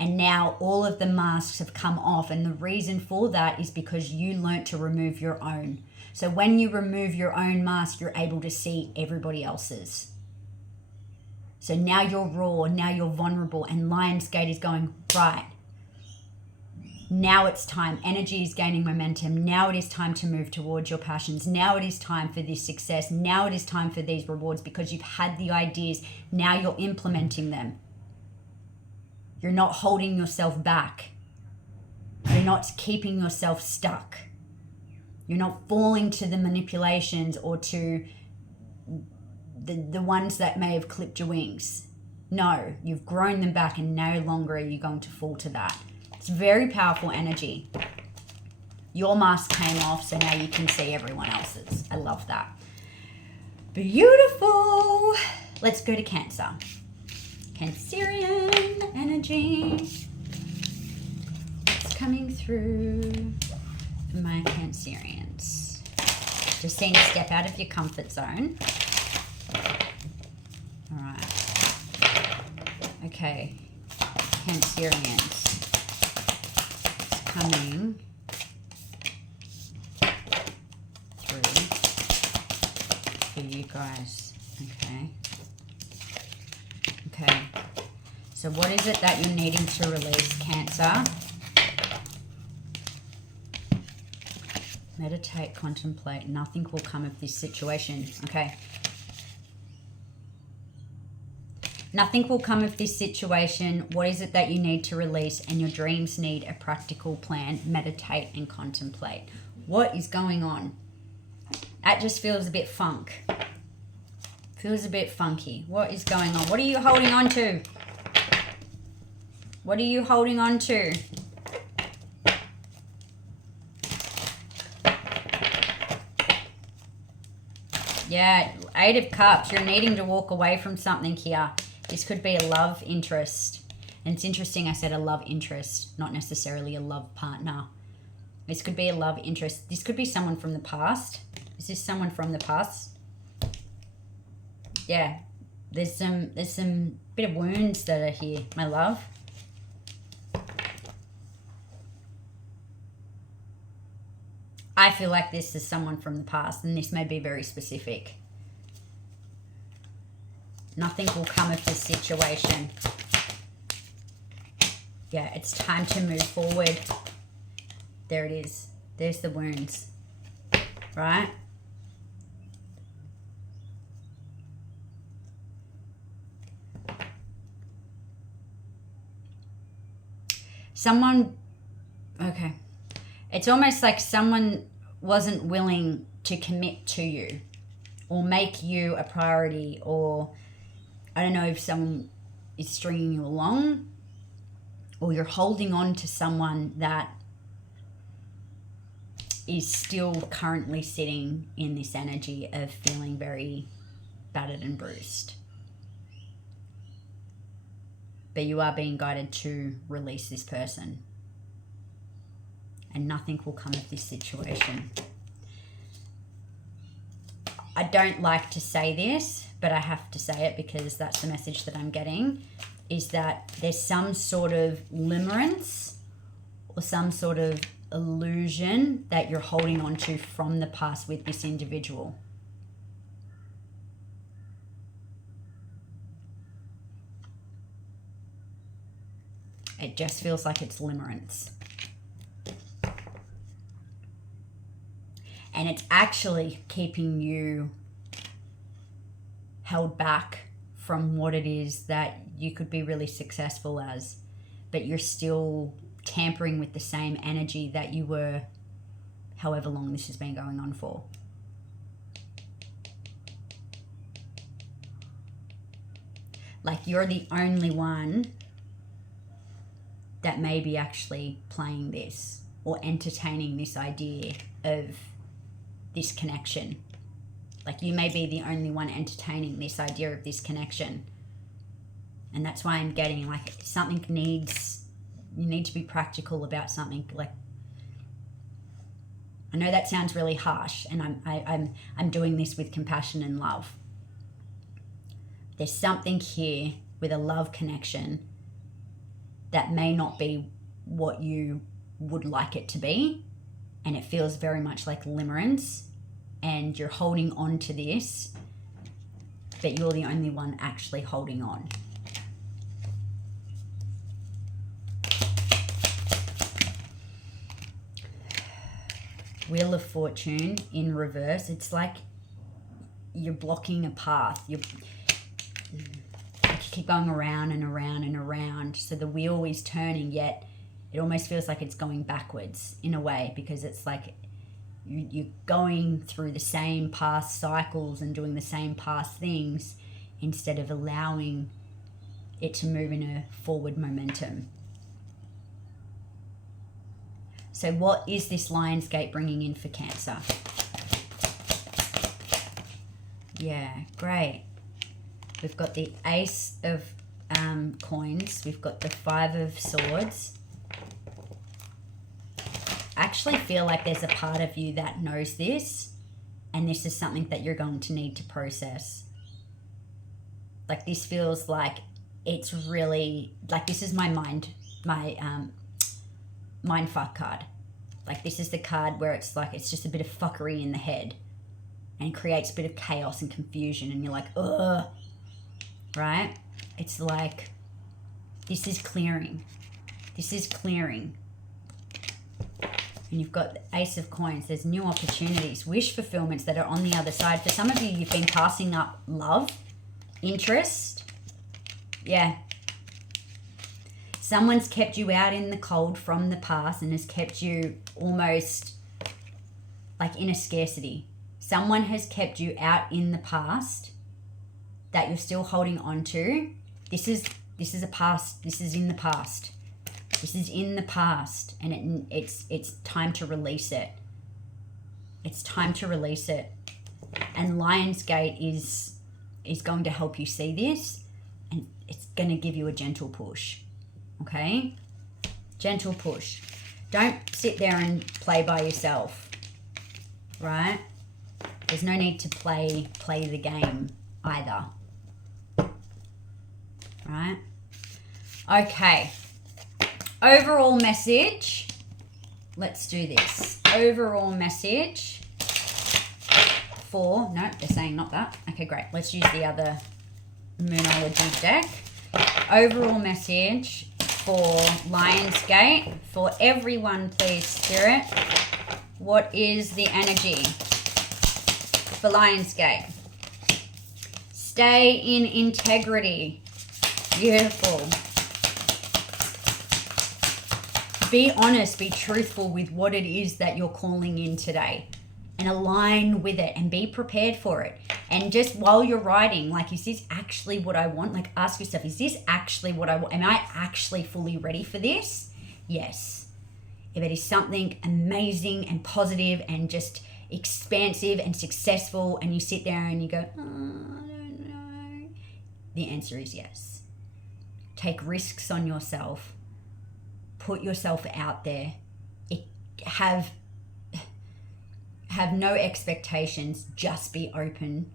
And now all of the masks have come off. And the reason for that is because you learnt to remove your own. So when you remove your own mask, you're able to see everybody else's. So now you're raw, now you're vulnerable, and Lionsgate is going, right, now it's time. Energy is gaining momentum. Now it is time to move towards your passions. Now it is time for this success. Now it is time for these rewards because you've had the ideas. Now you're implementing them. You're not holding yourself back. You're not keeping yourself stuck. You're not falling to the manipulations or to the ones that may have clipped your wings. No, you've grown them back and no longer are you going to fall to that. It's very powerful energy. Your mask came off, so now you can see everyone else's. I love that. Beautiful. Let's go to Cancer. Cancerian energy. It's coming through for my Cancerians. Just saying, step out of your comfort zone. All right. Okay. Cancerians. It's coming through for you guys. Okay. Okay. So what is it that you're needing to release, Cancer? Meditate, contemplate. Nothing will come of this situation. Okay. Nothing will come of this situation. What is it that you need to release? And your dreams need a practical plan. Meditate and contemplate. What is going on? That just feels a bit funk. Feels a bit funky. What is going on? What are you holding on to? What are you holding on to? Yeah, Eight of Cups. You're needing to walk away from something here. This could be a love interest. And it's interesting I said a love interest, not necessarily a love partner. This could be a love interest. This could be someone from the past. Is this someone from the past? Yeah. There's some bit of wounds that are here, my love. I feel like this is someone from the past, and this may be very specific. Nothing will come of this situation. Yeah, it's time to move forward. There it is. There's the wounds. Right? Someone... Okay. It's almost like someone wasn't willing to commit to you or make you a priority, or I don't know if someone is stringing you along, or you're holding on to someone that is still currently sitting in this energy of feeling very battered and bruised. But you are being guided to release this person. And nothing will come of this situation. I don't like to say this, but I have to say it because that's the message that I'm getting, is that there's some sort of limerence or some sort of illusion that you're holding on to from the past with this individual. It just feels like it's limerence. And it's actually keeping you held back from what it is that you could be really successful as, but you're still tampering with the same energy that you were however long this has been going on for. Like you're the only one that may be actually playing this or entertaining this idea of this connection. Like you may be the only one entertaining this idea of this connection. And that's why I'm getting like something needs, you need to be practical about something. Like, I know that sounds really harsh, and I'm doing this with compassion and love. There's something here with a love connection that may not be what you would like it to be, and it feels very much like limerence, and you're holding on to this, but you're the only one actually holding on. Wheel of Fortune in reverse. It's like you're blocking a path. You keep going around and around and around. So the wheel is turning, yet it almost feels like it's going backwards in a way, because it's like you're going through the same past cycles and doing the same past things instead of allowing it to move in a forward momentum. So what is this Lionsgate bringing in for Cancer? Yeah, great. We've got the Ace of Coins. We've got the Five of Swords. I actually feel like there's a part of you that knows this, and this is something that you're going to need to process. Like this feels like it's really, like this is my mindfuck card. Like this is the card where it's like it's just a bit of fuckery in the head and creates a bit of chaos and confusion, and you're like, ugh, right? It's like this is clearing. This is clearing. And you've got the Ace of Coins. There's new opportunities, wish fulfillments that are on the other side. For some of you, you've been passing up love, interest. Yeah. Someone's kept you out in the cold from the past and has kept you almost like in a scarcity. Someone has kept you out in the past that you're still holding on to. This is a past. This is in the past. This is in the past, and it's time to release it. It's time to release it. And Lionsgate is going to help you see this, and it's going to give you a gentle push. Okay? Gentle push. Don't sit there and play by yourself. Right? There's no need to play the game either. Right? Okay. Overall message. Let's do this. Overall message for... No, they're saying not that. Okay, great. Let's use the other Moonology deck. Overall message for Lionsgate. For everyone, please, Spirit. What is the energy for Lionsgate? Stay in integrity. Beautiful. Be honest, be truthful with what it is that you're calling in today, and align with it and be prepared for it. And just while you're writing, like, is this actually what I want? Like, ask yourself, is this actually what I want? Am I actually fully ready for this? Yes. if it is something amazing and positive and just expansive and successful, and you sit there and you go, oh, I don't know, the answer is yes. Take risks on yourself. Put yourself out there. Have no expectations. Just be open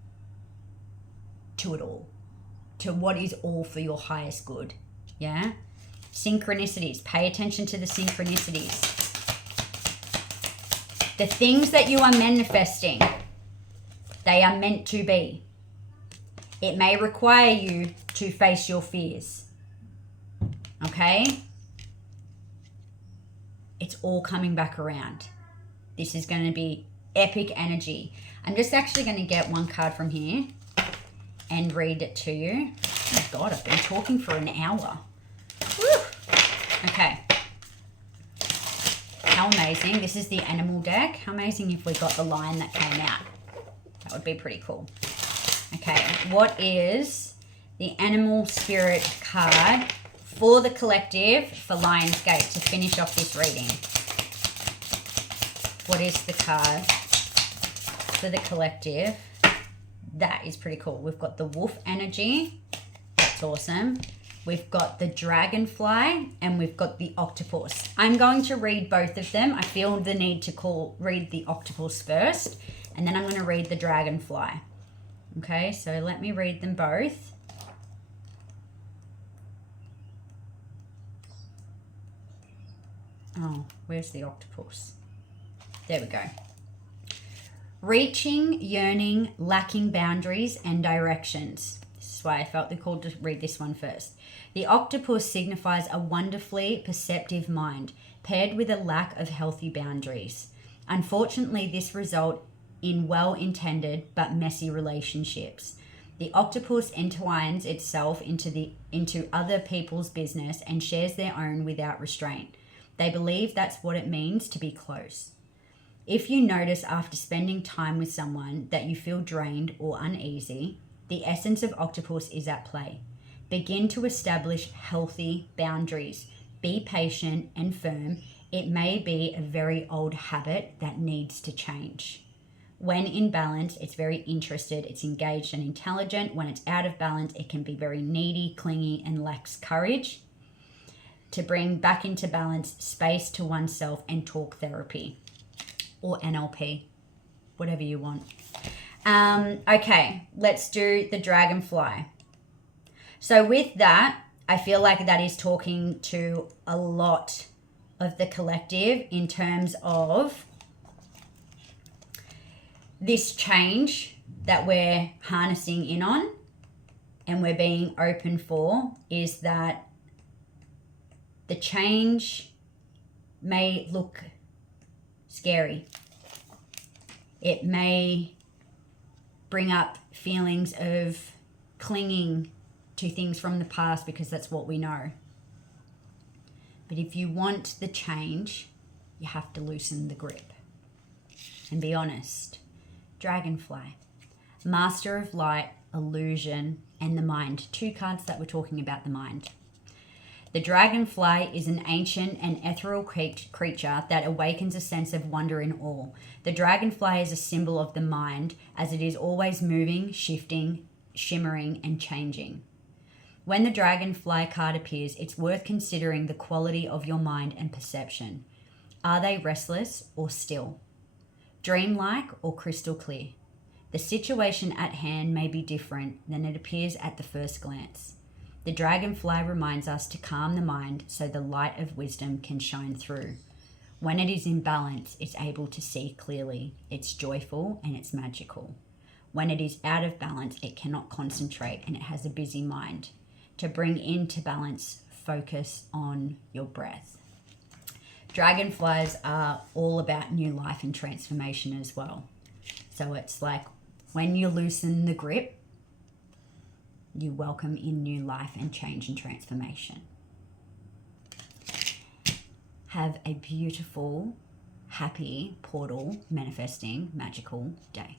to it all, to what is all for your highest good. Yeah? Synchronicities. Pay attention to the synchronicities. The things that you are manifesting, they are meant to be. It may require you to face your fears. Okay? It's all coming back around. This is going to be epic energy. I'm just actually going to get one card from here and read it to you. Oh God, I've been talking for an hour. Woo. Okay. How amazing. This is the animal deck. How amazing if we got the lion that came out. That would be pretty cool. Okay, what is the animal spirit card for the collective for Lionsgate to finish off this reading? What is the card for the collective? That is pretty cool. We've got the wolf energy. That's awesome. We've got the dragonfly and we've got the octopus. I'm going to read both of them. I feel the need to read the octopus first, and then I'm going to read the dragonfly. Okay, so let me read them both. Oh, where's the octopus? There we go. Reaching, yearning, lacking boundaries and directions. This is why I felt the call to read this one first. The octopus signifies a wonderfully perceptive mind paired with a lack of healthy boundaries. Unfortunately, this results in well-intended but messy relationships. The octopus entwines itself into other people's business and shares their own without restraint. They believe that's what it means to be close. If you notice after spending time with someone that you feel drained or uneasy, the essence of octopus is at play. Begin to establish healthy boundaries. Be patient and firm. It may be a very old habit that needs to change. When in balance, it's very interested, it's engaged and intelligent. When it's out of balance, it can be very needy, clingy, and lacks courage. To bring back into balance, space to oneself, and talk therapy or NLP, whatever you want. Okay, let's do the dragonfly. So with that, I feel like that is talking to a lot of the collective in terms of this change that we're harnessing in on and we're being open for, is that the change may look scary. It may bring up feelings of clinging to things from the past because that's what we know. But if you want the change, you have to loosen the grip and be honest. Dragonfly, master of light, illusion, and the mind. 2 cards that we're talking about the mind. The dragonfly is an ancient and ethereal creature that awakens a sense of wonder and awe. The dragonfly is a symbol of the mind, as it is always moving, shifting, shimmering, and changing. When the dragonfly card appears, it's worth considering the quality of your mind and perception. Are they restless or still? Dreamlike or crystal clear? The situation at hand may be different than it appears at the first glance. The dragonfly reminds us to calm the mind so the light of wisdom can shine through. When it is in balance, it's able to see clearly. It's joyful and it's magical. When it is out of balance, it cannot concentrate and it has a busy mind. To bring into balance, focus on your breath. Dragonflies are all about new life and transformation as well. So it's like when you loosen the grip, you welcome in new life and change and transformation. Have a beautiful, happy, portal, manifesting, magical day.